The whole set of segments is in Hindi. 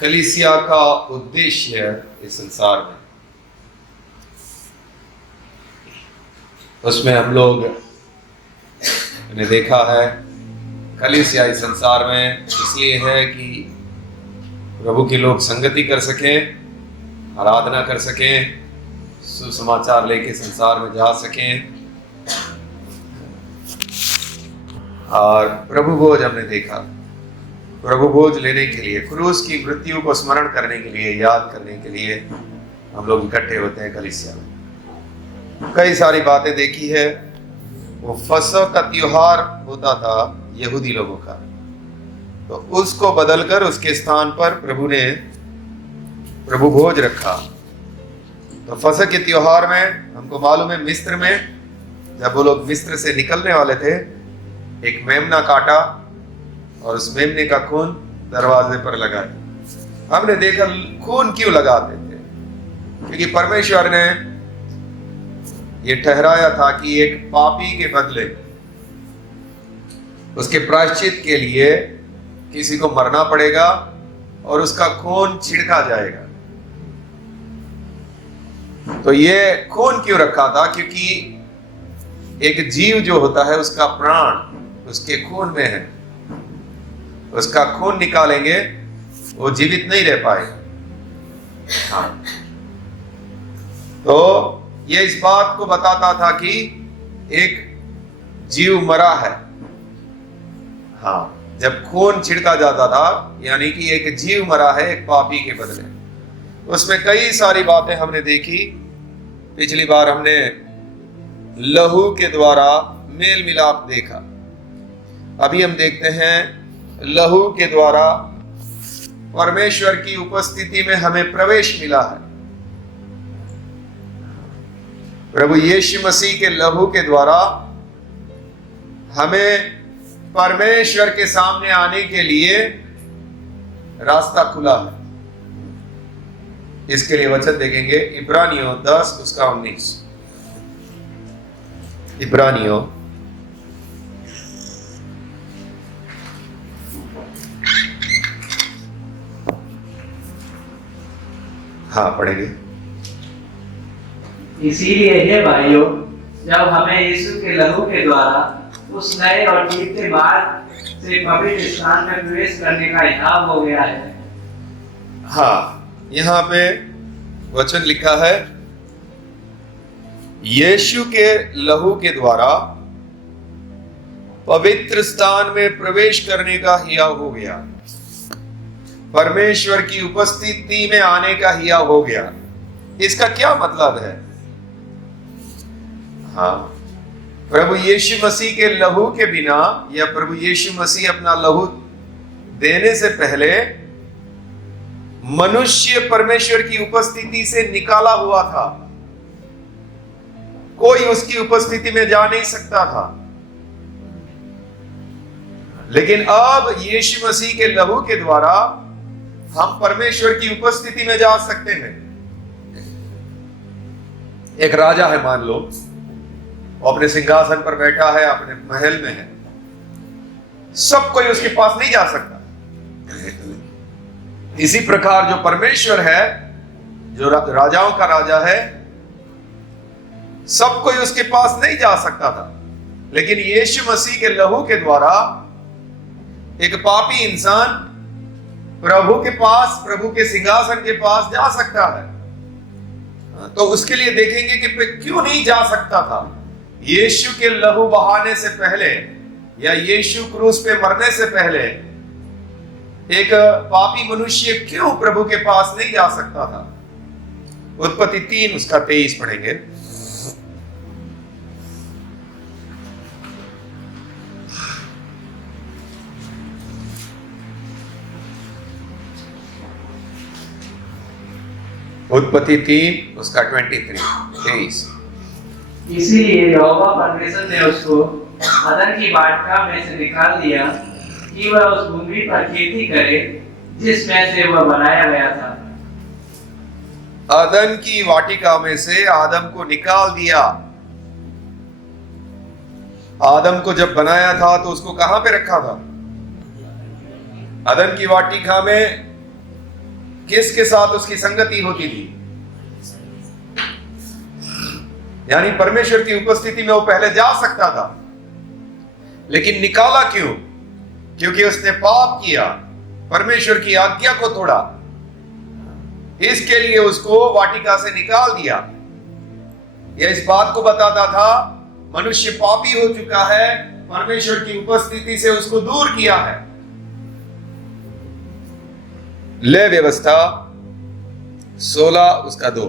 कलीसिया का उद्देश्य इस संसार में, उसमें हम लोग ने देखा है कलीसिया इस संसार में इसलिए है कि प्रभु के लोग संगति कर सकें, आराधना कर सकें, सुसमाचार लेके संसार में जा सकें। और प्रभु भोज हमने देखा, प्रभु भोज लेने के लिए, क्रूस की मृत्यु को स्मरण करने के लिए, याद करने के लिए हम लोग इकट्ठे होते हैं कलीसिया में। कई सारी बातें देखी है। वो फसह का त्योहार होता था यहूदी लोगों का, तो उसको बदलकर उसके स्थान पर प्रभु ने प्रभु भोज रखा। तो फसह के त्योहार में हमको मालूम है, मिस्र में जब वो लोग मिस्र से निकलने वाले थे, एक मेमना काटा और उस मेमने का खून दरवाजे पर लगाया। हमने देखा खून क्यों लगाते थे, क्योंकि परमेश्वर ने ये ठहराया था कि एक पापी के बदले, उसके प्रायश्चित के लिए किसी को मरना पड़ेगा और उसका खून छिड़का जाएगा। तो ये खून क्यों रखा था? क्योंकि एक जीव जो होता है उसका प्राण उसके खून में है, उसका खून निकालेंगे वो जीवित नहीं रह पाएगा। हाँ। तो ये इस बात को बताता था कि एक जीव मरा है। हाँ, जब खून छिड़का जाता था यानी कि एक जीव मरा है एक पापी के बदले। उसमें कई सारी बातें हमने देखी। पिछली बार हमने लहू के द्वारा मेल मिलाप देखा, अभी हम देखते हैं लहू के द्वारा परमेश्वर की उपस्थिति में हमें प्रवेश मिला है। प्रभु यीशु मसीह के लहू के द्वारा हमें परमेश्वर के सामने आने के लिए रास्ता खुला है। इसके लिए वचन देखेंगे इब्रानियों 10 उसका 19। इब्रानियों हाँ पढ़ेंगे। इसीलिए हे भाइयों, जब हमें यीशु के लहू के द्वारा उस नए और जीवते मार्ग से पवित्र स्थान में प्रवेश करने का इनाम हो गया है। हाँ, यहाँ पे वचन लिखा है यीशु के लहू के द्वारा पवित्र स्थान में प्रवेश करने का हिया हो गया, परमेश्वर की उपस्थिति में आने का हिया हो गया। इसका क्या मतलब है? हाँ, प्रभु यीशु मसीह के लहू के बिना या प्रभु यीशु मसीह अपना लहू देने से पहले मनुष्य परमेश्वर की उपस्थिति से निकाला हुआ था। कोई उसकी उपस्थिति में जा नहीं सकता था। लेकिन अब यीशु मसीह के लहू के द्वारा हम परमेश्वर की उपस्थिति में जा सकते हैं। एक राजा है, मान लो, अपने सिंहासन पर बैठा है, अपने महल में है, सब कोई उसके पास नहीं जा सकता। इसी प्रकार जो परमेश्वर है, जो राजाओं का राजा है, सब कोई उसके पास नहीं जा सकता था। लेकिन यीशु मसीह के लहू के द्वारा एक पापी इंसान प्रभु के पास, प्रभु के सिंहासन के पास जा सकता है। तो उसके लिए देखेंगे कि क्यों नहीं जा सकता था। यीशु के लहू बहाने से पहले या यीशु क्रूस पे मरने से पहले एक पापी मनुष्य क्यों प्रभु के पास नहीं जा सकता था? उत्पत्ति 3 उसका 23 पढ़ेंगे। उत्पत्ति 3 उसका 23। इसीलिए यहोवा परमेश्वर ने उसको अदन की वाटिका में से निकाल दिया कि वह उस भूमि पर खेती करे जिसमें से वह बनाया गया था। अदन की वाटिका में से आदम को निकाल दिया। आदम को जब बनाया था तो उसको कहां पे रखा था? अदन की वाटिका में किसके साथ उसकी संगति होती थी? यानी परमेश्वर की उपस्थिति में वो पहले जा सकता था, लेकिन निकाला क्यों? क्योंकि उसने पाप किया, परमेश्वर की आज्ञा को तोड़ा, इसके लिए उसको वाटिका से निकाल दिया। यह इस बात को बताता था मनुष्य पापी हो चुका है, परमेश्वर की उपस्थिति से उसको दूर किया है। ले व्यवस्था 16 उसका 2।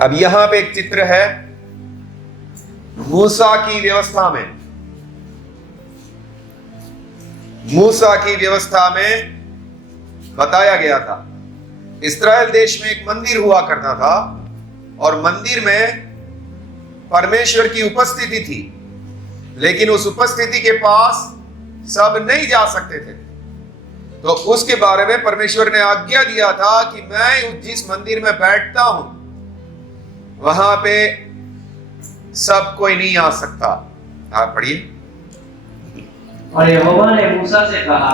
अब यहां पे एक चित्र है मूसा की व्यवस्था में। मूसा की व्यवस्था में बताया गया था इस्राएल देश में एक मंदिर हुआ करता था और मंदिर में परमेश्वर की उपस्थिति थी, लेकिन उस उपस्थिति के पास सब नहीं जा सकते थे। तो उसके बारे में परमेश्वर ने आज्ञा दिया था कि मैं जिस मंदिर में बैठता हूं वहां पे सब कोई नहीं आ सकता। आप पढ़िए। और यहोवा ने मूसा से कहा,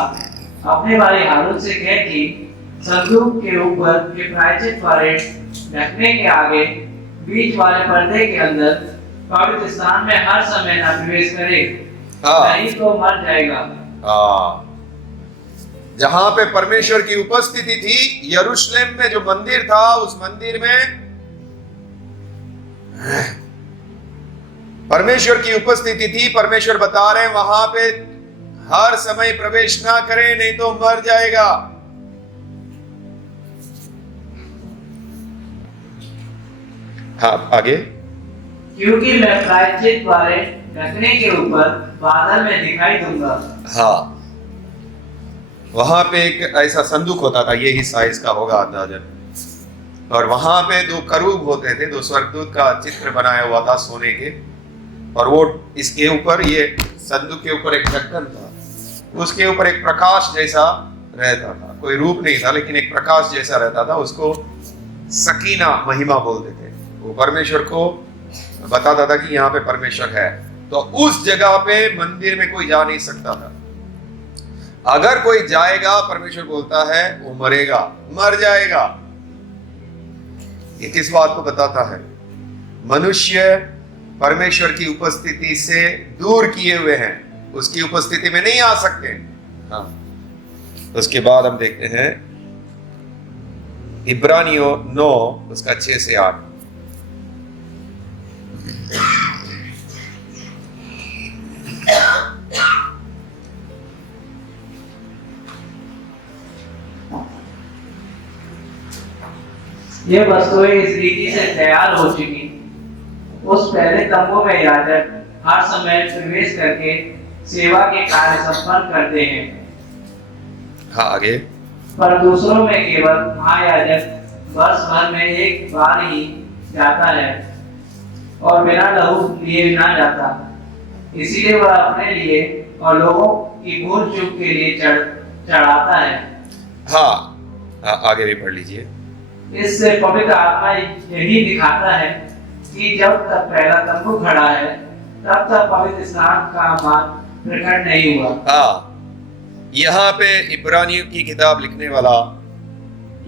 अपने भाई हारून से कह कि संदूक के ऊपर के प्रायश्चित वाले ढकने के आगे बीच वाले पर्दे के अंदर पवित्र स्थान में हर समय न प्रवेश करे, नहीं तो मर जाएगा। जहां पे परमेश्वर की उपस्थिति थी, यरूशलेम में जो मंदिर था, उस मंदिर में परमेश्वर की उपस्थिति थी। परमेश्वर बता रहे हैं वहां पे हर समय प्रवेश ना करें, नहीं तो मर जाएगा। हाँ आगे। क्योंकि मैं प्रायश्चित वाले ढकने के ऊपर बादल में दिखाई दूंगा। हाँ, वहां पे एक ऐसा संदूक होता था, यही साइज का होगा अंदाजन, और वहां पे 2 करूब होते थे, 2 स्वर्गदूत का चित्र बनाया हुआ था सोने के, और वो इसके ऊपर, ये संदूक के ऊपर एक ढक्कन था, उसके ऊपर एक प्रकाश जैसा रहता था। कोई रूप नहीं था, लेकिन एक प्रकाश जैसा रहता था। उसको सकीना महिमा बोलते थे। वो परमेश्वर को बताता था कि यहाँ पे परमेश्वर है। तो उस जगह पे मंदिर में कोई जा नहीं सकता था। अगर कोई जाएगा, परमेश्वर बोलता है वो मरेगा, मर जाएगा। ये किस बात को बताता है? मनुष्य परमेश्वर की उपस्थिति से दूर किए हुए हैं, उसकी उपस्थिति में नहीं आ सकते। हाँ, उसके बाद हम देखते हैं इब्रानियों 9 उसका 6 से 8। ये वस्तुएं इस रीति से तैयार हो चुकी। उस पहले तंबू में याजक हर समय प्रवेश करके सेवा के कार्य संपन्न करते हैं। हाँ आगे। पर दूसरों में केवल महायाजक वर्ष भर में एक बार ही जाता है और बिना लहू लिए ना जाता। इसीलिए वह अपने लिए और लोगों की भूल चूक के लिए चढ़ाता है। हाँ, आगे भी पढ़ लीजिए। इससे पवित्र आत्मा यही दिखाता है कि जब तक पहला तंबू खड़ा है, तब तक पवित्र स्नान का मार्ग प्रकट नहीं हुआ। हाँ, यहाँ पे इब्रानियों की किताब लिखने वाला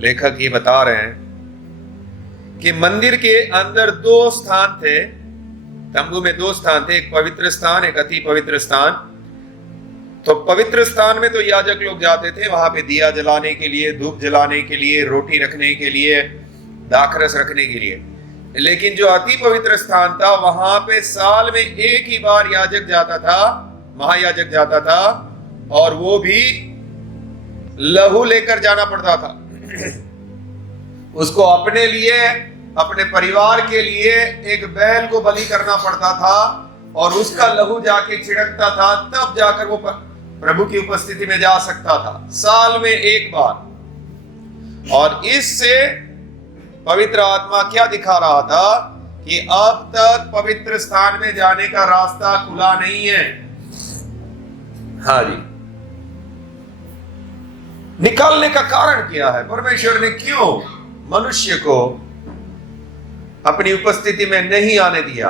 लेखक ये बता रहे हैं कि मंदिर के अंदर 2 स्थान थे, तंबू में 2 स्थान थे, एक पवित्र स्थान, एक अति पवित्र स्थान। तो पवित्र स्थान में तो याजक लोग जाते थे, वहां पे दिया जलाने के लिए, धूप जलाने के लिए, रोटी रखने के लिए, दाखरस रखने के लिए। लेकिन जो अति पवित्र स्थान था, वहां पे साल में एक ही बार याजक जाता था, महायाजक जाता था, और वो भी लहू लेकर जाना पड़ता था। उसको अपने लिए, अपने परिवार के लिए एक बैल को बलि करना पड़ता था, और उसका लहू जाके छिड़कता था, तब जाकर वो प्रभु की उपस्थिति में जा सकता था, साल में एक बार। और इससे पवित्र आत्मा क्या दिखा रहा था कि अब तक पवित्र स्थान में जाने का रास्ता खुला नहीं है। हाँ जी, निकालने का कारण क्या है? परमेश्वर ने क्यों मनुष्य को अपनी उपस्थिति में नहीं आने दिया?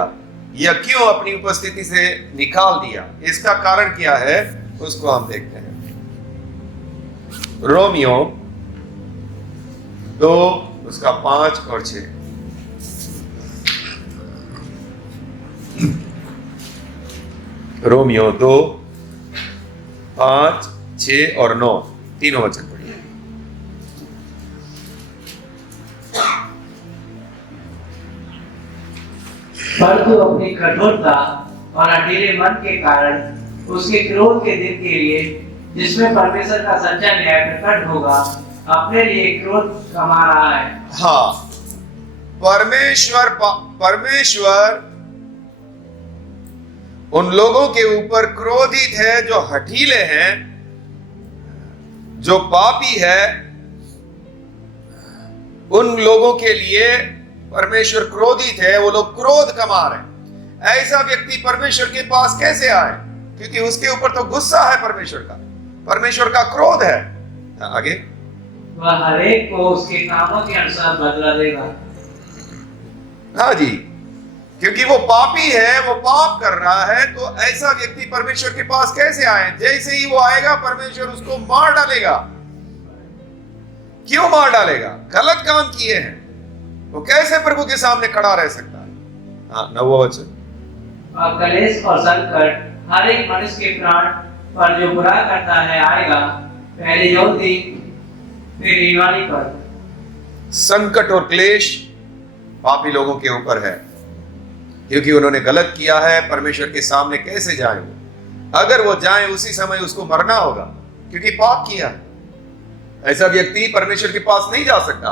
या क्यों अपनी उपस्थिति से निकाल दिया, इसका कारण क्या है उसको हम देखते हैं। रोमियो 2 उसका 5 और 6। रोमियो 2 5 6 और 9 तीनों वचन पढ़िए। परंतु अपनी कठोरता और अकेले मन के कारण उसके क्रोध के दिन के लिए, जिसमें परमेश्वर का सच्चा न्याय प्रकट होगा, अपने लिए क्रोध कमा रहा है। हाँ, परमेश्वर उन लोगों के ऊपर क्रोधित है जो हठीले हैं, जो पापी है। उन लोगों के लिए परमेश्वर क्रोधित है, वो लोग क्रोध कमा रहे हैं। ऐसा व्यक्ति परमेश्वर के पास कैसे आए? क्योंकि उसके ऊपर तो गुस्सा है परमेश्वर का क्रोध है। आगे, वह हरेक को उसके कामों के अनुसार बदला देगा। हाँ जी, क्योंकि वो पापी है, वो पाप कर रहा है, तो ऐसा व्यक्ति परमेश्वर के पास कैसे आए? जैसे ही वो आएगा परमेश्वर उसको मार डालेगा। क्यों मार डालेगा? गलत काम किए हैं, वो कैसे प्रभु के सामने खड़ा रह सकता है? हाँ, 9वां वचन। और कलेश और संकट हर एक मनुष्य के प्राण पर जो बुरा करता है आएगा, पहले यहूदी फिर यूनानी पर। संकट और क्लेश पापी लोगों के ऊपर है, क्योंकि उन्होंने गलत किया है। परमेश्वर के सामने कैसे जाए वो? अगर वो जाए उसी समय उसको मरना होगा, क्योंकि पाप किया। ऐसा व्यक्ति परमेश्वर के पास नहीं जा सकता।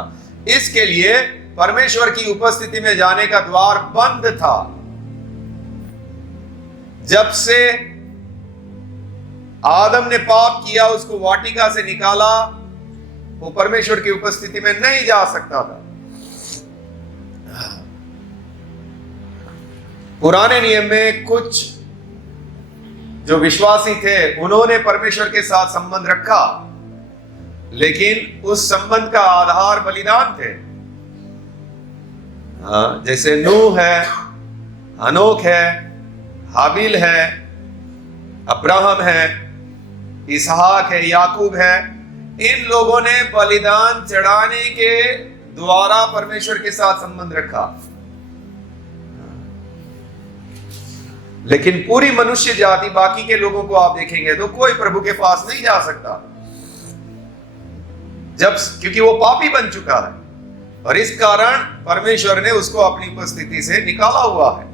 इसके लिए परमेश्वर की उपस्थिति में जाने का द्वार बंद था। जब से आदम ने पाप किया, उसको वाटिका से निकाला, वो परमेश्वर की उपस्थिति में नहीं जा सकता था। पुराने नियम में कुछ जो विश्वासी थे उन्होंने परमेश्वर के साथ संबंध रखा, लेकिन उस संबंध का आधार बलिदान थे। जैसे नूह है, हनोक है, हाबिल है, अब्राहम है, इसहाक है, याकूब है। इन लोगों ने बलिदान चढ़ाने के द्वारा परमेश्वर के साथ संबंध रखा। लेकिन पूरी मनुष्य जाति, बाकी के लोगों को आप देखेंगे तो कोई प्रभु के पास नहीं जा सकता, क्योंकि वो पापी बन चुका है, और इस कारण परमेश्वर ने उसको अपनी उपस्थिति से निकाला हुआ है।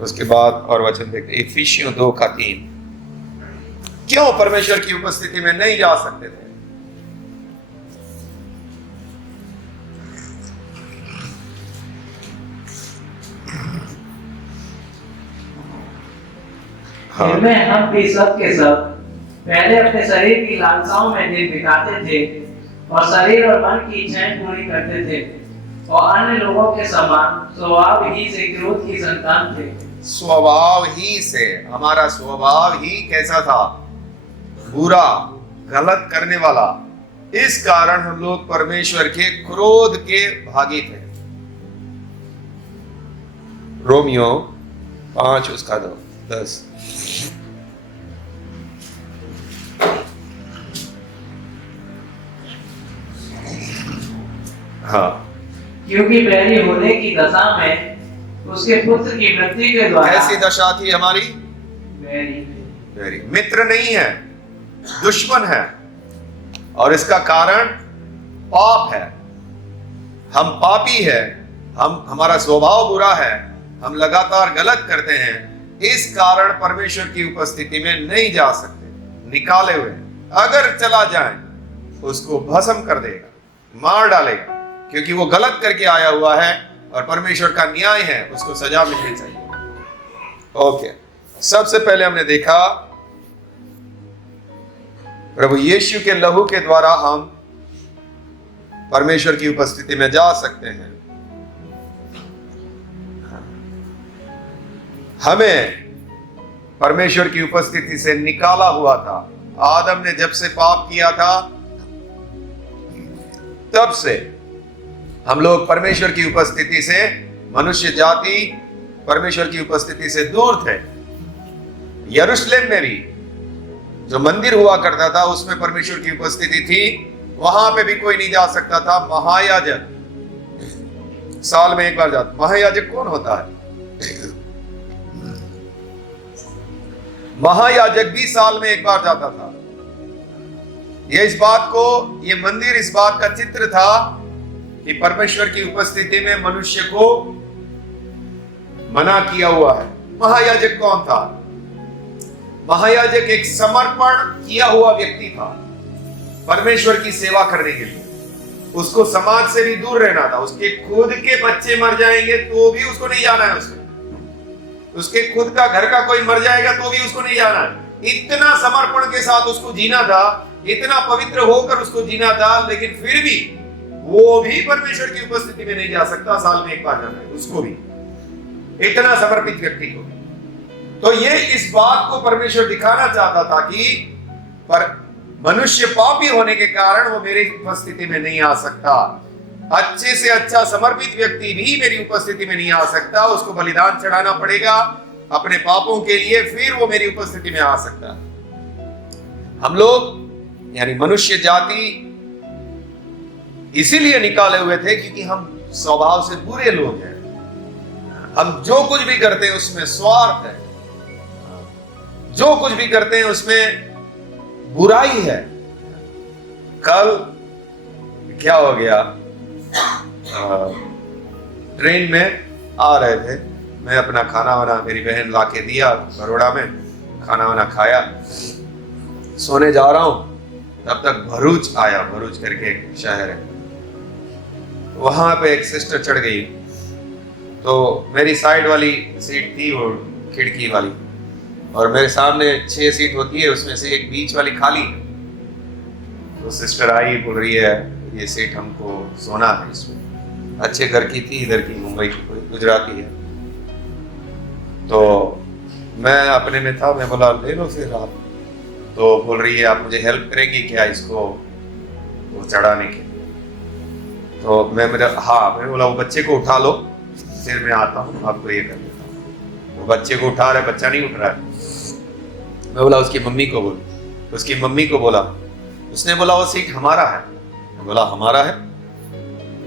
उसके बाद और वचन देखते, इफिसियों 2:3। क्यों परमेश्वर की उपस्थिति में नहीं जा सकते थे? जिनमें हम भी सब के सब पहले अपने शरीर की लालसाओं में दिन बिताते थे और शरीर और मन की इच्छाएं पूरी करते थे, और अन्य लोगों के समान स्वभाव ही से क्रोध की संतान थे। स्वभाव ही से, हमारा स्वभाव ही कैसा था? बुरा, गलत करने वाला। इस कारण हम लोग परमेश्वर के क्रोध के भागी थे। रोमियो 5 उसका 10। हाँ, क्योंकि पहले होने की दशा में उसके पुत्र की मृत्यु के द्वारा। कैसी दशा थी हमारी? मेरी मित्र नहीं है, दुश्मन है, और इसका कारण पाप है। हम पापी है, हमारा स्वभाव बुरा है, हम लगातार गलत करते हैं। इस कारण परमेश्वर की उपस्थिति में नहीं जा सकते, निकाले हुए। अगर चला जाए उसको भस्म कर देगा, मार डालेगा, क्योंकि वो गलत करके आया हुआ है और परमेश्वर का न्याय है, उसको सजा मिलनी चाहिए। ओके, सबसे पहले हमने देखा प्रभु यीशु के लहू के द्वारा हम परमेश्वर की उपस्थिति में जा सकते हैं। हमें परमेश्वर की उपस्थिति से निकाला हुआ था। आदम ने जब से पाप किया था, तब से हम लोग परमेश्वर की उपस्थिति से मनुष्य जाति परमेश्वर की उपस्थिति से दूर थे। यरूशलेम में भी जो मंदिर हुआ करता था उसमें परमेश्वर की उपस्थिति थी, वहां पे भी कोई नहीं जा सकता था। महायाजक साल में एक बार जाता। महायाजक कौन होता है? महायाजक भी साल में एक बार जाता था। ये मंदिर इस बात का चित्र था कि परमेश्वर की उपस्थिति में मनुष्य को मना किया हुआ है। महायाजक कौन था? महायाजक एक समर्पण किया हुआ व्यक्ति था परमेश्वर की सेवा करने के लिए। उसको समाज से भी दूर रहना था। उसके खुद के बच्चे मर जाएंगे तो भी उसको नहीं जाना है। उसके खुद का घर का कोई मर जाएगा तो भी उसको नहीं जाना है। इतना समर्पण के साथ उसको जीना था, इतना पवित्र होकर उसको जीना था, लेकिन फिर भी वो भी परमेश्वर की उपस्थिति में नहीं जा सकता। साल में एक बार जाना है उसको भी, इतना समर्पित व्यक्ति को। तो ये इस बात को परमेश्वर दिखाना चाहता था कि पर मनुष्य पापी होने के कारण वो मेरी उपस्थिति में नहीं आ सकता। अच्छे से अच्छा समर्पित व्यक्ति भी मेरी उपस्थिति में नहीं आ सकता। उसको बलिदान चढ़ाना पड़ेगा अपने पापों के लिए, फिर वो मेरी उपस्थिति में आ सकता। हम लोग यानी मनुष्य जाति इसीलिए निकाले हुए थे क्योंकि हम स्वभाव से बुरे लोग हैं। हम जो कुछ भी करते हैं उसमें स्वार्थ है, जो कुछ भी करते हैं उसमें बुराई है। कल क्या हो गया, ट्रेन में आ रहे थे, मैं अपना खाना वाना मेरी बहन ला के दिया, बड़ौदा में खाना वाना खाया, सोने जा रहा हूं तब तक भरूच आया। भरूच करके एक शहर है, वहां पे एक सिस्टर चढ़ गई। तो मेरी साइड वाली सीट थी वो खिड़की वाली, और मेरे सामने 6 सीट होती है, उसमें से एक बीच वाली खाली। तो सिस्टर आई, बोल रही है ये सीट हमको सोना है इसमें। अच्छे घर की थी, इधर की मुंबई की, कोई गुजराती है। तो मैं अपने में था, मैं बोला ले लो फिर आप। तो बोल रही है आप मुझे हेल्प करेंगी क्या इसको वो चढ़ाने के? तो मैंने बोला वो बच्चे को उठा लो, फिर मैं आता हूँ आपको ये कर देता हूँ। वो बच्चे को उठा रहा है, बच्चा नहीं उठ रहा है। मैं बोला उसकी मम्मी को बोल, उसकी मम्मी को बोला, उसने बोला वो सीट हमारा है। मैं बोला हमारा है?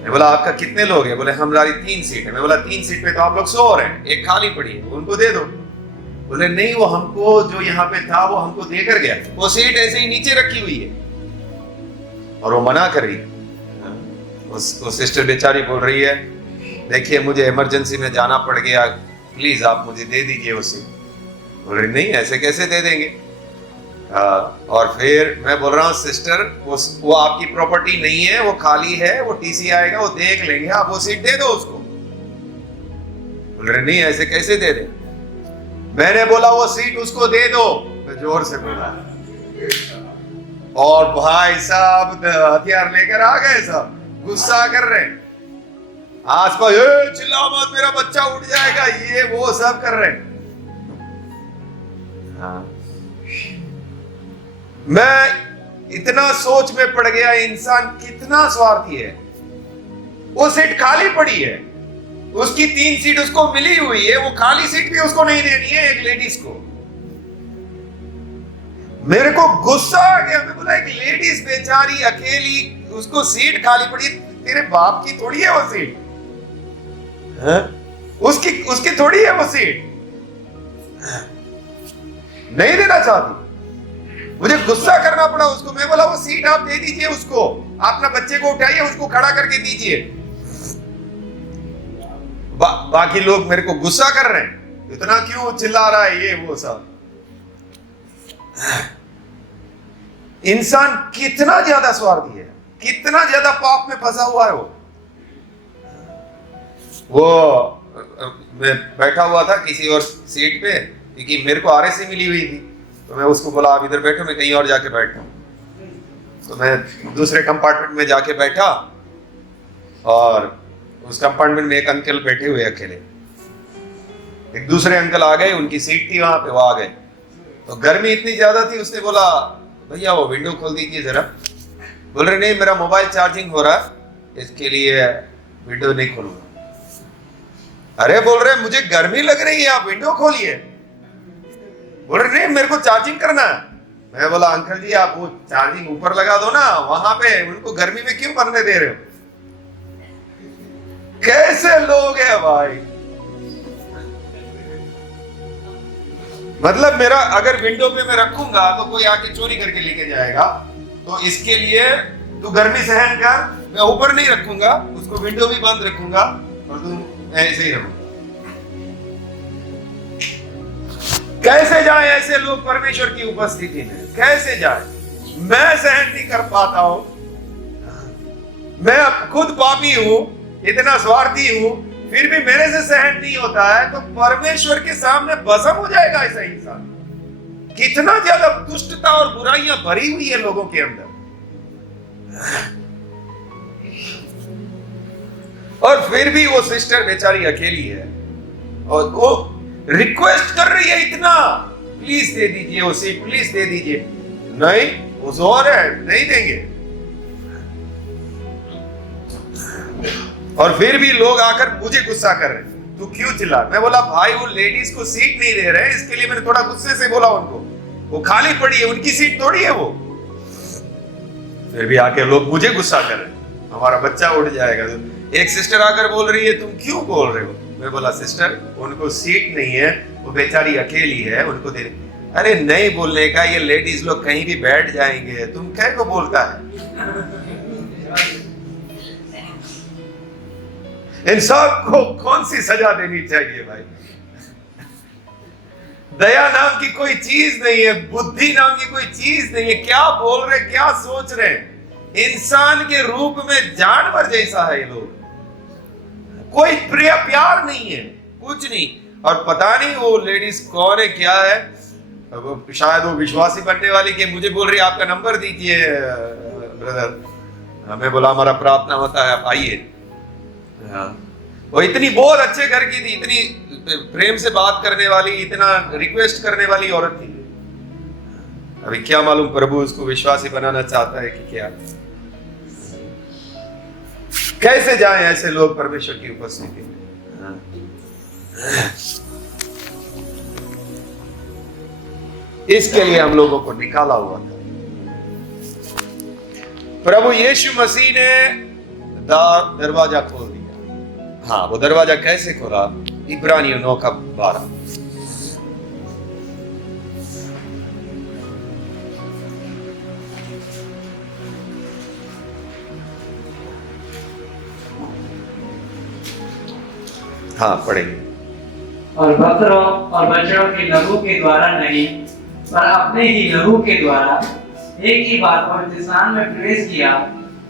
मैं बोला आपका कितने लोग हैं? बोले हमारी 3 सीट है। मैं बोला 3 सीट पे तो आप लोग सो रहे हैं, एक खाली पड़ी है, उनको दे दो। बोले नहीं, वो हमको जो यहाँ पे था वो हमको देकर गया, वो सीट ऐसे ही नीचे रखी हुई है। और वो मना कर रही है। उस सिस्टर बेचारी बोल रही है देखिए मुझे इमरजेंसी में जाना पड़ गया, प्लीज आप मुझे दे दीजिए वो सीट। बोल रही नहीं ऐसे कैसे दे देंगे। और फिर मैं बोल रहा हूँ सिस्टर वो आपकी प्रॉपर्टी नहीं है, वो खाली है, वो टीसी आएगा वो देख लेंगे, आप वो सीट दे दो उसको। बोल रहे नहीं ऐसे कैसे दे दे। मैंने बोला वो सीट उसको दे दो, मैं जोर से बोला। और भाई साहब हथियार लेकर आ गए, सब गुस्सा कर रहे हैं, आसपास चिल्ला मत मेरा बच्चा उठ जाएगा, ये वो सब कर रहे हैं। हाँ। मैं इतना सोच में पड़ गया, इंसान कितना स्वार्थी है। वो सीट खाली पड़ी है, उसकी 3 सीट उसको मिली हुई है, वो खाली सीट भी उसको नहीं देनी है एक लेडीज को। मेरे को गुस्सा आ गया। मैं बोला एक लेडीज बेचारी अकेली, उसको सीट खाली पड़ी, तेरे बाप की थोड़ी है वो सीट, उसकी थोड़ी है वो सीट, नहीं देना चाहती। मुझे गुस्सा करना पड़ा उसको। मैं बोला वो सीट आप दे दीजिए उसको, अपना बच्चे को उठाइए, उसको खड़ा करके दीजिए। बाकी लोग मेरे को गुस्सा कर रहे हैं, इतना क्यों चिल्ला रहा है ये वो सब। इंसान कितना ज्यादा स्वार्थी है, कितना ज्यादा पाप में फंसा हुआ है। वो मैं बैठा हुआ था किसी और सीट पे, क्योंकि मेरे को आरएसी मिली हुई थी, तो मैं उसको बोला आप इधर बैठो, मैं कहीं और जाके बैठता हूँ। तो मैं दूसरे कंपार्टमेंट में जाके बैठा, और उस कंपार्टमेंट में एक अंकल बैठे हुए अकेले, एक दूसरे अंकल आ गए, उनकी सीट थी वहां पे, वो आ गए। तो गर्मी इतनी ज्यादा थी, उसने बोला भैया वो विंडो खोल दीजिए जरा। बोल रहे नहीं मेरा मोबाइल चार्जिंग हो रहा है, इसके लिए विंडो नहीं खोलूंगा। अरे बोल रहे मुझे गर्मी लग रही है, आप विंडो खोलिए। बोल रहे नहीं मेरे को चार्जिंग करना है। मैं बोला अंकल जी आप वो चार्जिंग ऊपर लगा दो ना, वहां पे उनको गर्मी में क्यों करने दे रहे हो? कैसे लोग हैं भाई। मतलब मेरा अगर विंडो पे मैं रखूंगा तो कोई आके चोरी करके लेके जाएगा, तो इसके लिए तू गर्मी सहन कर, मैं ऊपर नहीं रखूंगा, उसको विंडो भी बंद रखूंगा और तू ऐसे ही रहूंगा। कैसे जाए ऐसे लोग परमेश्वर की उपस्थिति में, कैसे जाए? मैं सहन नहीं कर पाता हूं, मैं खुद पापी हूं, इतना स्वार्थी हूं, फिर भी मेरे से सहन नहीं होता है, तो परमेश्वर के सामने भस्म हो जाएगा ऐसा इंसान। कितना ज्यादा दुष्टता और बुराइयां भरी हुई है लोगों के अंदर। और फिर भी वो सिस्टर बेचारी अकेली है और वो रिक्वेस्ट कर रही है इतना, प्लीज दे दीजिए उसे, प्लीज दे दीजिए। नहीं, वो जोर है, नहीं देंगे। और फिर भी लोग आकर मुझे गुस्सा कर रहे हैं, तू क्यों चिल्ला? मैं बोला भाई वो लेडीज को सीट नहीं दे रहे, इसके लिए मैंने थोड़ा गुस्से से बोला उनको, वो खाली पड़ी है, उनकी सीट थोड़ी है वो। फिर भी आके लोग मुझे गुस्सा कर रहे हैं, हमारा बच्चा उठ जाएगा। एक सिस्टर आकर बोल रही है तुम क्यों बोल रहे हो? मैं बोला सिस्टर उनको सीट नहीं है, वो बेचारी अकेली है, उनको दे। अरे नहीं बोलने का, ये लेडीज लोग कहीं भी बैठ जाएंगे, तुम क्या को बोलता है? इन सब को कौन सी सजा देनी चाहिए भाई? दया नाम की कोई चीज नहीं है, बुद्धि नाम की कोई चीज नहीं है। क्या बोल रहे, क्या सोच रहे? इंसान के रूप में जानवर जैसा है ये लोग, कोई प्यार नहीं है, कुछ नहीं। और पता नहीं वो लेडीज कौन है, क्या है, शायद वो विश्वासी बनने वाली के मुझे बोल रही है आपका नंबर दीजिए ब्रदर। मैं बोला हमारा प्रार्थना होता है, आप आइए। वो इतनी बहुत अच्छे घर की थी, इतनी प्रेम से बात करने वाली, इतना रिक्वेस्ट करने वाली औरत थी। अभी क्या मालूम प्रभु उसको विश्वासी बनाना चाहता है कि क्या। कैसे जाएं ऐसे लोग परमेश्वर की उपस्थिति में? इसके लिए हम लोगों को निकाला हुआ था। प्रभु यीशु मसीह ने दरवाजा खोल दिया। हाँ, वो दरवाजा कैसे खोला? इब्रानियों 9:12। हाँ पढ़ेंगे। और बकरों और बछड़ों के लहू के द्वारा नहीं, पर अपने ही लहू के द्वारा एक ही बार पवित्र स्थान में प्रवेश किया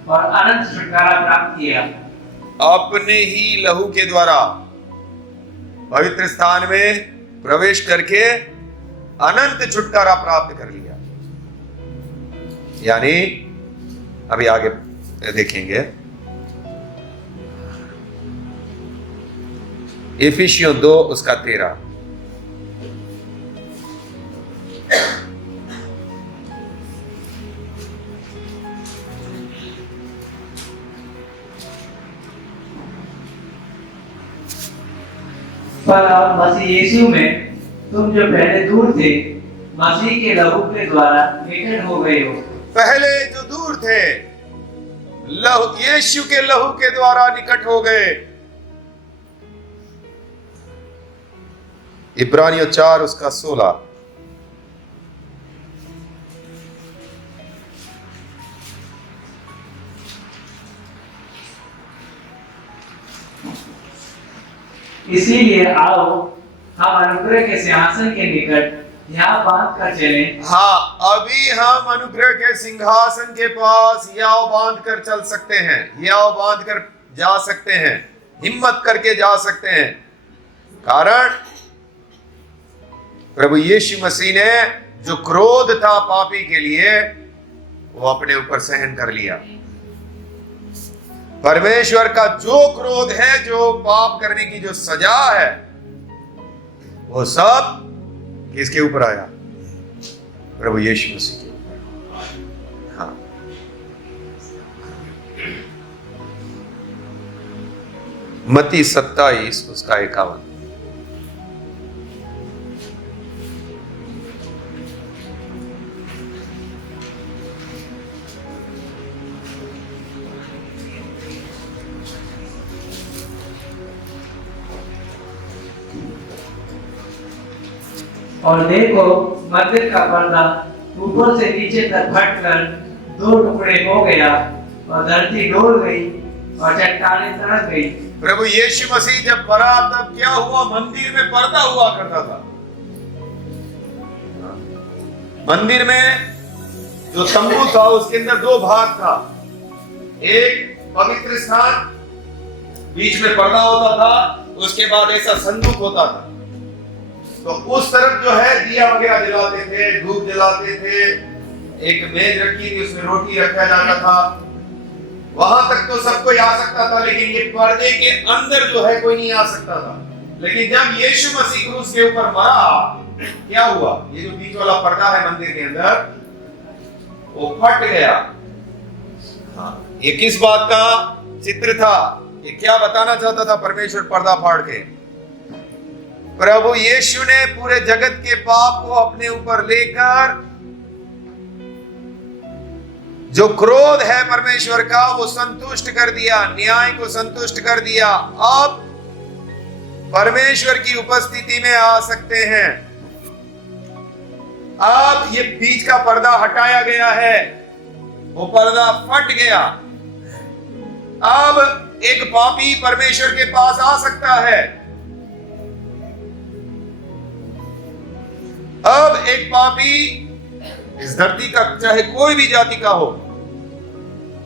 और अनंत छुटकारा प्राप्त किया। अपने ही लहू के द्वारा पवित्र स्थान में प्रवेश करके अनंत छुटकारा प्राप्त कर लिया। यानी अभी आगे देखेंगे, इफिसियों 2 उसका 13। पर अब मसीह यीशु में तुम जो पहले दूर थे, मसीह के लहू के द्वारा निकट हो गए हो। पहले जो दूर थे, लहू यीशु के लहू के द्वारा निकट हो गए। इब्रानियों 4 उसका 16। इसीलिए आओ हम अनुग्रह के सिंहासन के निकट यहाँ बांध कर चले। हाँ, अभी हम अनुग्रह के सिंहासन के पास याव बांध कर चल सकते हैं, याव बांध कर जा सकते हैं, हिम्मत करके जा सकते हैं। कारण प्रभु यीशु मसीह ने जो क्रोध था पापी के लिए, वो अपने ऊपर सहन कर लिया। परमेश्वर का जो क्रोध है, जो पाप करने की जो सजा है, वो सब किसके ऊपर आया? प्रभु यीशु मसीह के ऊपर। हाँ, मत्ती 27 उसका 51। और देखो, मंदिर का पर्दा ऊपर से नीचे तक फटकर दो टुकड़े हो गया और धरती डोल गई और चट्टानें सड़क गई। प्रभु यीशु मसीह जब मरा तब क्या हुआ? मंदिर में पर्दा हुआ करता था। मंदिर में जो तंबू था उसके अंदर दो भाग था। एक पवित्र स्थान, बीच में पर्दा होता था, उसके बाद ऐसा संदूक होता था। तो उस तरफ जो है दिया वगैरह जलाते थे, धूप जलाते थे, एक मेज रखी थी उसमें रोटी रखा जाता था। वहां तक तो सब कोई आ सकता था, लेकिन ये पर्दे के अंदर जो है कोई नहीं आ सकता था। लेकिन जब यीशु मसीह क्रूस के ऊपर मरा, क्या हुआ? ये जो बीच वाला पर्दा है मंदिर के अंदर, वो फट गया। हाँ, ये किस बात का चित्र था? ये क्या बताना चाहता था परमेश्वर पर्दा फाड़ के? प्रभु यीशु ने पूरे जगत के पाप को अपने ऊपर लेकर जो क्रोध है परमेश्वर का वो संतुष्ट कर दिया, न्याय को संतुष्ट कर दिया। अब परमेश्वर की उपस्थिति में आ सकते हैं। अब ये बीच का पर्दा हटाया गया है, वो पर्दा फट गया। अब एक पापी परमेश्वर के पास आ सकता है। अब एक पापी इस धरती का चाहे कोई भी जाति का हो,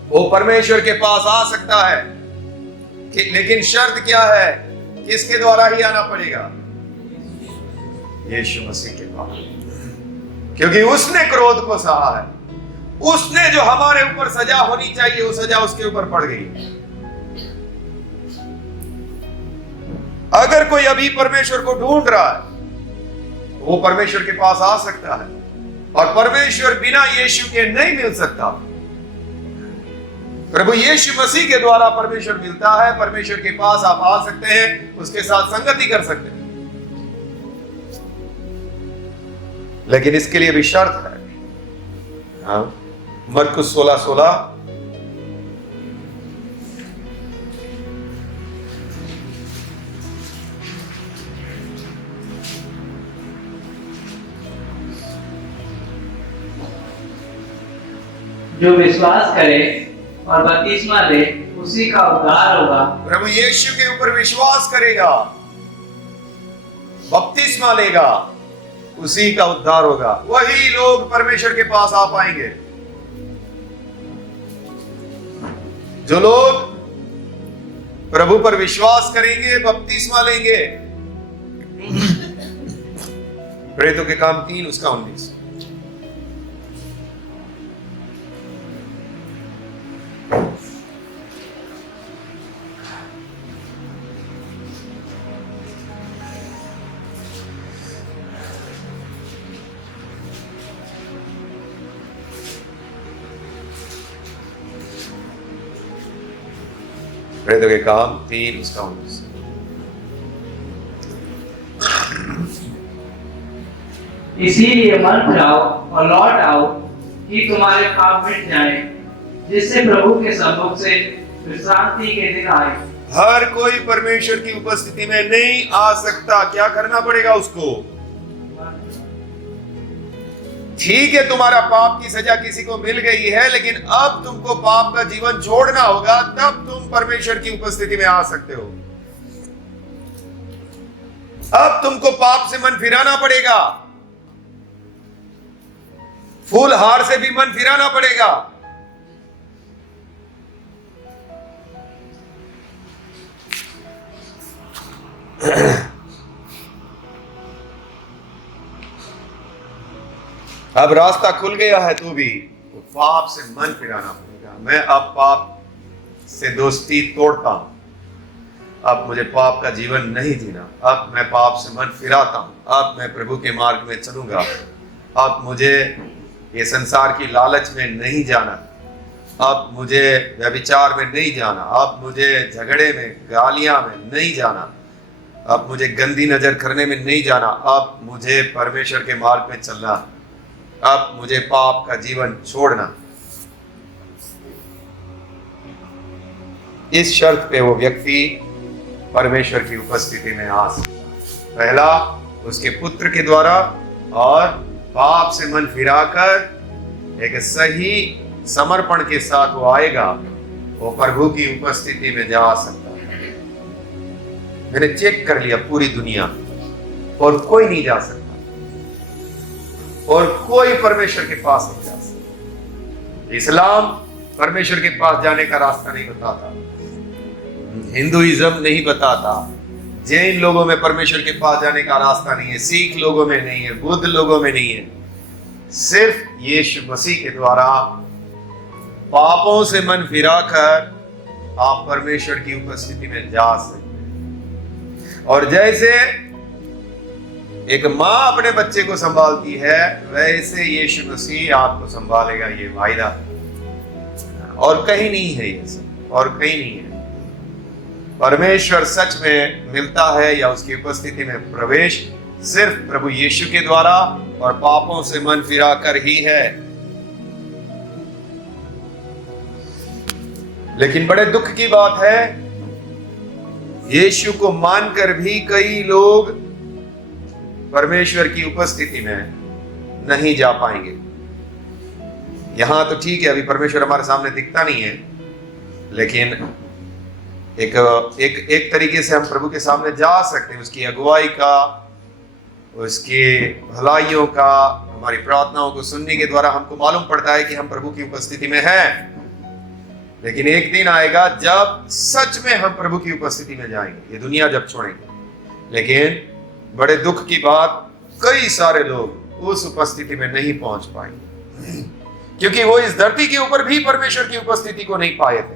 वो परमेश्वर के पास आ सकता है। लेकिन शर्त क्या है? किसके द्वारा ही आना पड़ेगा? यीशु मसीह के पास, क्योंकि उसने क्रोध को सहा है। उसने जो हमारे ऊपर सजा होनी चाहिए वो सजा उसके ऊपर पड़ गई। अगर कोई अभी परमेश्वर को ढूंढ रहा है, वो परमेश्वर के पास आ सकता है। और परमेश्वर बिना यीशु के नहीं मिल सकता। प्रभु यीशु मसीह के द्वारा परमेश्वर मिलता है। परमेश्वर के पास आप आ सकते हैं, उसके साथ संगति कर सकते हैं। लेकिन इसके लिए भी शर्त है। हाँ, मरकुस 16:16, जो विश्वास करे और बपतिस्मा ले उसी का उद्धार होगा। प्रभु यीशु के ऊपर विश्वास करेगा, बपतिस्मा लेगा, उसी का उद्धार होगा। वही लोग परमेश्वर के पास आ पाएंगे। जो लोग प्रभु पर विश्वास करेंगे, बपतिस्मा लेंगे। प्रेरितों के काम 3 उसका 19। प्रेरितों के काम 3 उसका 19। इसीलिए मन फिराओ और लौट आओ कि तुम्हारे पाप मिट जाएं, जिससे प्रभु के सम्मुख से विश्रांति के दिन आए। हर कोई परमेश्वर की उपस्थिति में नहीं आ सकता। क्या करना पड़ेगा उसको? ठीक है, तुम्हारा पाप की सजा किसी को मिल गई है, लेकिन अब तुमको पाप का जीवन छोड़ना होगा, तब तुम परमेश्वर की उपस्थिति में आ सकते हो। अब तुमको पाप से मन फिराना पड़ेगा, फूल हार से भी मन फिराना पड़ेगा। अब रास्ता खुल गया है तो भी तो पाप से मन फिराना पड़ेगा। मैं अब पाप से दोस्ती तोड़ता हूं। अब मुझे पाप का जीवन नहीं जीना। अब मैं पाप से मन फिराता हूं। अब मैं प्रभु के मार्ग में चलूंगा। अब मुझे ये संसार की लालच में नहीं जाना। अब मुझे व्यभिचार में नहीं जाना, अब मुझे झगड़े में, गालियां में नहीं जाना, अब मुझे गंदी नजर करने में नहीं जाना, अब मुझे परमेश्वर के मार्ग में चलना, अब मुझे पाप का जीवन छोड़ना। इस शर्त पे वो व्यक्ति परमेश्वर की उपस्थिति में आ सकता है। पहला, उसके पुत्र के द्वारा, और पाप से मन फिराकर एक सही समर्पण के साथ वो आएगा, वो प्रभु की उपस्थिति में जा सकता है। मैंने चेक कर लिया पूरी दुनिया, और कोई नहीं जा सकता, और कोई परमेश्वर के पास नहीं जा सकता। इस्लाम परमेश्वर के पास जाने का रास्ता नहीं बताता, हिंदुइज्म नहीं बताता, जैन लोगों में परमेश्वर के पास जाने का रास्ता नहीं है, सिख लोगों में नहीं है, बुद्ध लोगों में नहीं है। सिर्फ यीशु मसीह के द्वारा पापों से मन फिराकर आप परमेश्वर की उपस्थिति में जा सकते हैं। और जैसे एक माँ अपने बच्चे को संभालती है, वैसे यीशु मसीह आपको संभालेगा, ये वायदा। और कहीं नहीं है ये सब, और कहीं नहीं है। परमेश्वर सच में मिलता है या उसकी उपस्थिति में प्रवेश सिर्फ प्रभु यीशु के द्वारा और पापों से मन फिराकर ही है। लेकिन बड़े दुख की बात है, यीशु को मानकर भी कई लोग परमेश्वर की उपस्थिति में नहीं जा पाएंगे। यहां तो ठीक है, अभी परमेश्वर हमारे सामने दिखता नहीं है, लेकिन एक तरीके से हम प्रभु के सामने जा सकते हैं। उसकी अगुवाई का, उसकी भलाइयों का, हमारी प्रार्थनाओं को सुनने के द्वारा हमको मालूम पड़ता है कि हम प्रभु की उपस्थिति में हैं। लेकिन एक दिन आएगा जब सच में हम प्रभु की उपस्थिति में जाएंगे, ये दुनिया जब छोड़ेंगे। लेकिन बड़े दुख की बात, कई सारे लोग उस उपस्थिति में नहीं पहुंच पाएंगे, क्योंकि वो इस धरती के ऊपर भी परमेश्वर की उपस्थिति को नहीं पाए थे।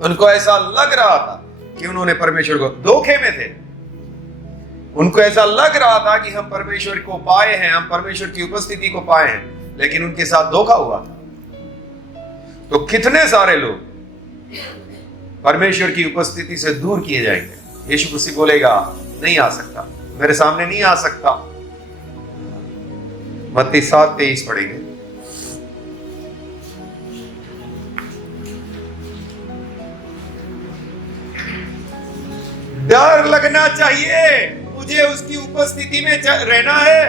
उनको ऐसा लग रहा था कि उन्होंने परमेश्वर को, धोखे में थे। उनको ऐसा लग रहा था कि हम परमेश्वर को पाए हैं, हम परमेश्वर की उपस्थिति को पाए हैं, लेकिन उनके साथ धोखा हुआ था। तो कितने सारे लोग परमेश्वर की उपस्थिति से दूर किए जाएंगे। यीशु मसीह बोलेगा, नहीं आ सकता, मेरे सामने नहीं आ सकता। मत्ती 7:23 पढ़ेंगे। डर लगना चाहिए, मुझे उसकी उपस्थिति में रहना है,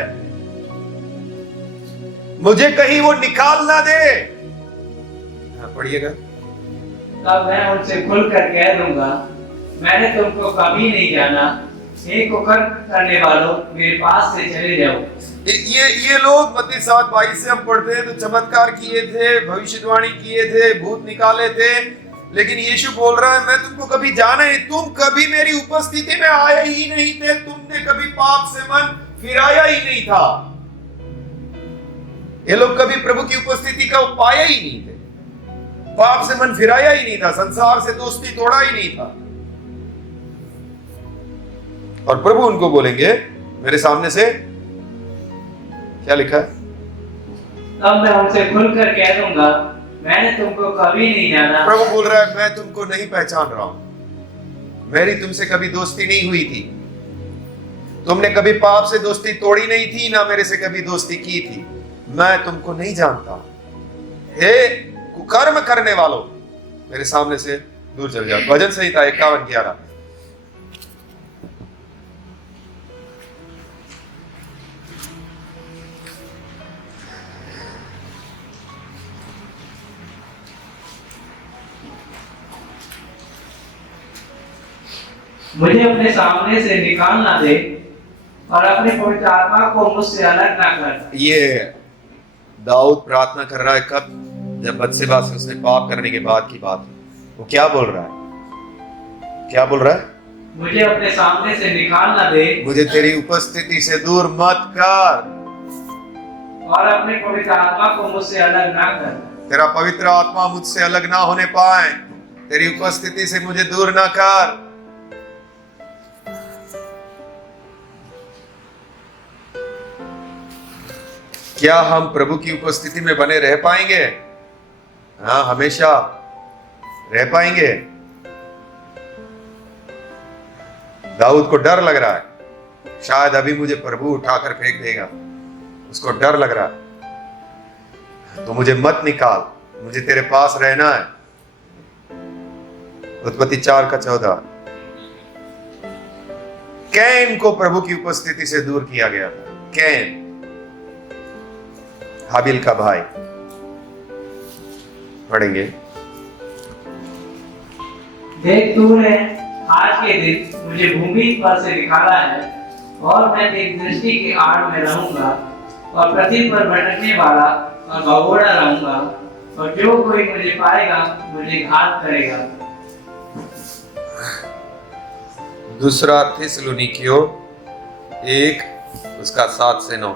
मुझे कहीं वो निकाल ना दे। पढ़िएगा। तब मैं उनसे खुलकर कह दूंगा, मैंने तुमको कभी नहीं जाना, हे कुकर्म करने वालों, मेरे पास से चले जाओ। ये लोग मत्ती 7:22 से हम पढ़ते हैं, तो चमत्कार किए थे, भविष्यवाणी किए थे, भूत निकाले थे, लेकिन यीशु बोल रहा है, मैं तुमको कभी जाना ही, तुम कभी मेरी उपस्थिति में आए ही नहीं थे, तुमने कभी पाप से मन फिराया ही नहीं था। ये लोग कभी प्रभु की उपस्थिति का पाया ही नहीं थे, पाप से मन फिराया ही नहीं था, संसार से दोस्ती तोड़ा ही नहीं था। और प्रभु उनको बोलेंगे, मेरे सामने से, क्या लिखा है? तब मैं उनसे खुलकर कह दूंगा, मैंने तुमको कभी नहीं जाना। प्रभु बोल रहा है, मैं तुमको नहीं पहचान रहा हूं, मेरी तुमसे कभी दोस्ती नहीं हुई थी, तुमने कभी पाप से दोस्ती तोड़ी नहीं थी, ना मेरे से कभी दोस्ती की थी, मैं तुमको नहीं जानता। हे कुकर्म करने वालों, मेरे सामने से दूर चल जाओ। भजन संहिता 51:11। मुझे अपने सामने से निकाल ना दे और अपने पवित्र आत्मा को मुझसे अलग ना कर। ये दाऊद प्रार्थना कर रहा है कब? जब बत्शेबा से उसने पाप करने के बाद की बात। वो क्या बोल रहा है? क्या बोल रहा है? मुझे अपने सामने से निकाल ना दे, मुझे तेरी उपस्थिति से दूर मत कर, और अपने पवित्र आत्मा को मुझसे अलग ना कर। तेरा पवित्र आत्मा मुझसे अलग ना होने पाए, तेरी उपस्थिति से मुझे दूर ना कर। क्या हम प्रभु की उपस्थिति में बने रह पाएंगे? हाँ, हमेशा रह पाएंगे? दाऊद को डर लग रहा है, शायद अभी मुझे प्रभु उठाकर फेंक देगा, उसको डर लग रहा है। तो मुझे मत निकाल, मुझे तेरे पास रहना है। उत्पत्ति 4:14। कैन को प्रभु की उपस्थिति से दूर किया गया था। कैन, हाबिल का भाई। पढ़ेंगे। देख, तूने आज के दिन मुझे भूमि पर से निकाला है और मैं तेरी दृष्टि की आड़ में रहूंगा और पृथ्वी पर भटकने वाला और भगोड़ा रहूंगा, और जो कोई मुझे पाएगा मुझे घात करेगा। दूसरा थिस्सलुनीकियों 1 उसका 7 से 9।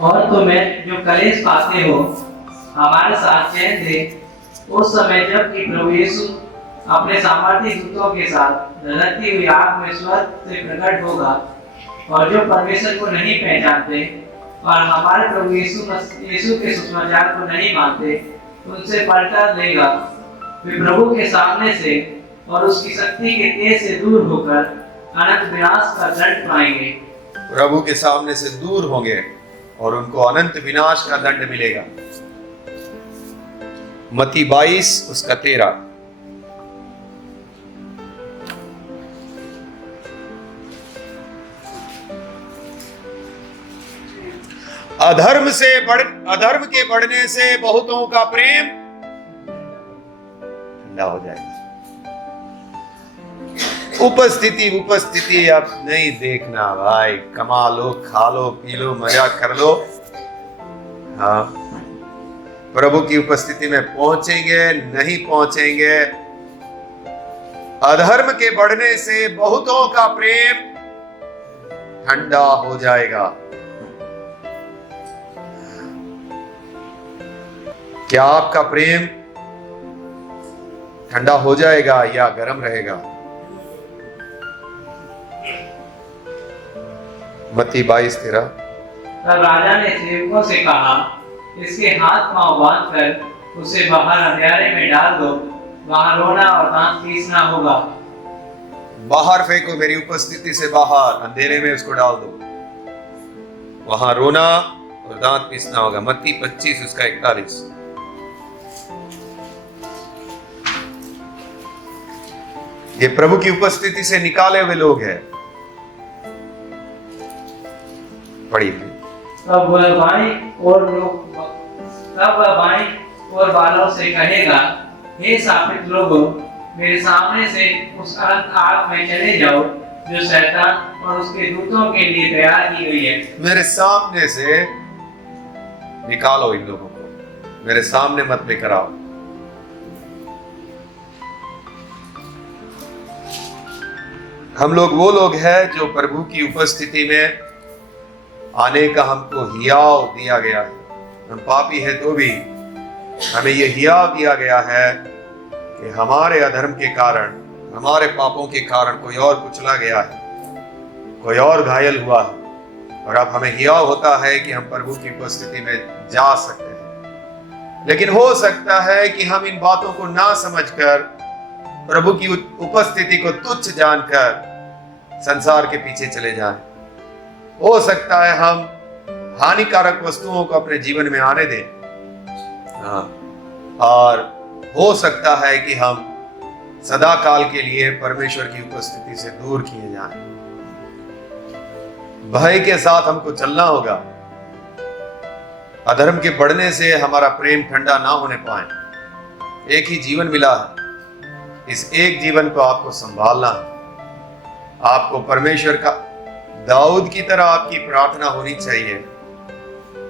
और तुम्हें जो कलेश पाते हो हमारे साथ चैन दे, उस समय जब कि प्रभु यीशु अपने सामर्थी दूतों के साथ धधकती हुई आग में स्वर्ग से प्रकट होगा, और जो परमेश्वर को नहीं पहचानते और हमारे प्रभु यीशु के सुसमाचार को नहीं मानते, उनसे पलटा लेगा। वे प्रभु के सामने से और उसकी शक्ति के तेज से दूर होकर अनंत विनाश का दंड पाएंगे। प्रभु के सामने से दूर होंगे और उनको अनंत विनाश का दंड मिलेगा। मत्ती 22 उसका 13। अधर्म के बढ़ने से बहुतों का प्रेम ठंडा हो जाएगा। उपस्थिति अब नहीं देखना भाई, कमा लो, खा लो, पी लो, मजा कर लो। हाँ, प्रभु की उपस्थिति में पहुंचेंगे नहीं पहुंचेंगे। अधर्म के बढ़ने से बहुतों का प्रेम ठंडा हो जाएगा। क्या आपका प्रेम ठंडा हो जाएगा या गर्म रहेगा? मत्ती 22:13। तब राजा ने सेवकों से कहा, इसके हाथ पांव बांधकर उसे बाहर अंधेरे में डाल दो, वहां रोना और दांत पीसना होगा। बाहर फेंको, मेरी उपस्थिति से बाहर अंधेरे में उसको डाल दो, वहां रोना और दांत पीसना होगा। मत्ती 25 उसका 41। ये प्रभु की उपस्थिति से निकाले हुए लोग हैं। पढ़िए। तब वह बाई और बालों से कहेगा, हे शापित लोगों, मेरे सामने से उस अनंत आग में चले जाओ जो शैतान और उसके दूतों के लिए तैयार की गई है। मेरे सामने से निकालो इन लोगों को, मेरे सामने मत लेकर आओ। हम लोग वो लोग हैं जो प्रभु की उपस्थिति में आने का हमको हियाव दिया गया है। हम पापी हैं तो भी हमें ये हियाव दिया गया है कि हमारे अधर्म के कारण, हमारे पापों के कारण कोई और कुचला गया है, कोई और घायल हुआ है, और अब हमें हियाव होता है कि हम प्रभु की उपस्थिति में जा सकते हैं। लेकिन हो सकता है कि हम इन बातों को ना समझकर, प्रभु की उपस्थिति को तुच्छ जानकर संसार के पीछे चले जाएं। हो सकता है हम हानिकारक वस्तुओं को अपने जीवन में आने दें। और हो सकता है कि हम सदा काल के लिए परमेश्वर की उपस्थिति से दूर किए जाएं। भय के साथ हमको चलना होगा। अधर्म के बढ़ने से हमारा प्रेम ठंडा ना होने पाए। एक ही जीवन मिला है, इस एक जीवन को आपको संभालना है। आपको परमेश्वर का, दाऊद की तरह आपकी प्रार्थना होनी चाहिए,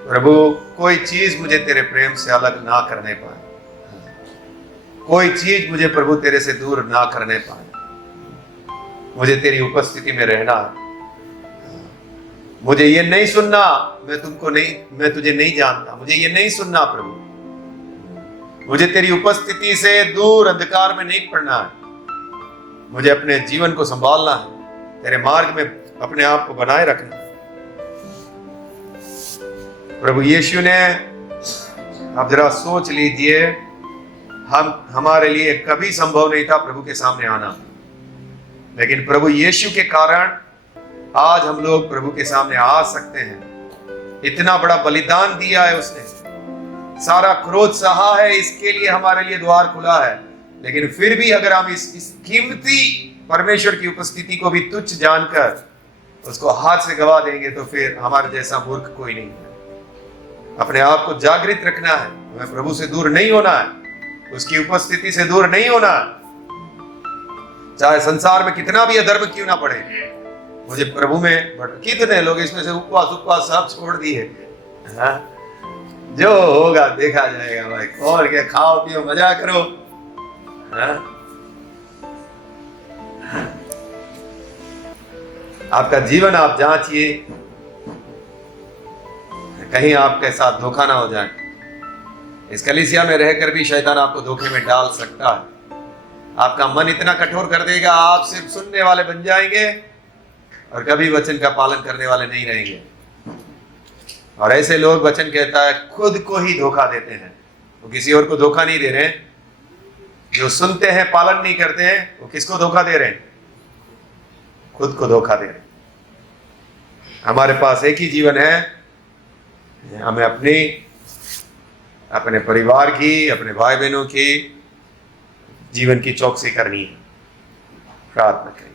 प्रभु कोई चीज मुझे तेरे प्रेम से अलग ना करने पाए, कोई चीज मुझे प्रभु तेरे से दूर ना करने पाए। मुझे तेरी उपस्थिति में रहना है। मुझे ये नहीं सुनना, मैं तुझे नहीं जानता, मुझे ये नहीं सुनना प्रभु, मुझे तेरी उपस्थिति से दूर अंधकार में नहीं पड़ना है, मुझे अपने जीवन को संभालना है, तेरे मार्ग में अपने आप को बनाए रखना है। प्रभु यीशु ने, आप जरा सोच लीजिए, हमारे लिए कभी संभव नहीं था प्रभु के सामने आना, लेकिन प्रभु यीशु के कारण आज हम लोग प्रभु के सामने आ सकते हैं। इतना बड़ा बलिदान दिया है उसने, सारा क्रोध सहा है, इसके लिए हमारे लिए द्वार खुला है। लेकिन फिर भी अगर हम इस कीमती परमेश्वर की उपस्थिति को भी तुच्छ जानकर उसको हाथ से गवा देंगे तो फिर हमारे जैसा मूर्ख कोई नहीं है। अपने आप को जागृत रखना है, हमें प्रभु से दूर नहीं होना है, उसकी उपस्थिति से दूर नहीं होना, चाहे संसार में कितना भी अधर्म क्यों ना पड़े, मुझे प्रभु में। कितने लोग इसमें से उपवास सब छोड़ दिए, जो होगा देखा जाएगा भाई, और क्या, खाओ पियो मजा करो। आपका जीवन आप जांचिए, कहीं आपके साथ धोखा ना हो जाए। इस कलीसिया में रहकर भी शैतान आपको धोखे में डाल सकता है। आपका मन इतना कठोर कर देगा, आप सिर्फ सुनने वाले बन जाएंगे और कभी वचन का पालन करने वाले नहीं रहेंगे। और ऐसे लोग, वचन कहता है, खुद को ही धोखा देते हैं, वो किसी और को धोखा नहीं दे रहे हैं। जो सुनते हैं पालन नहीं करते हैं, वो किसको धोखा दे रहे हैं? खुद को धोखा दे रहे हैं। हमारे पास एक ही जीवन है, हमें अपने परिवार की, अपने भाई बहनों की जीवन की चौकसी करनी है। प्रार्थना करें।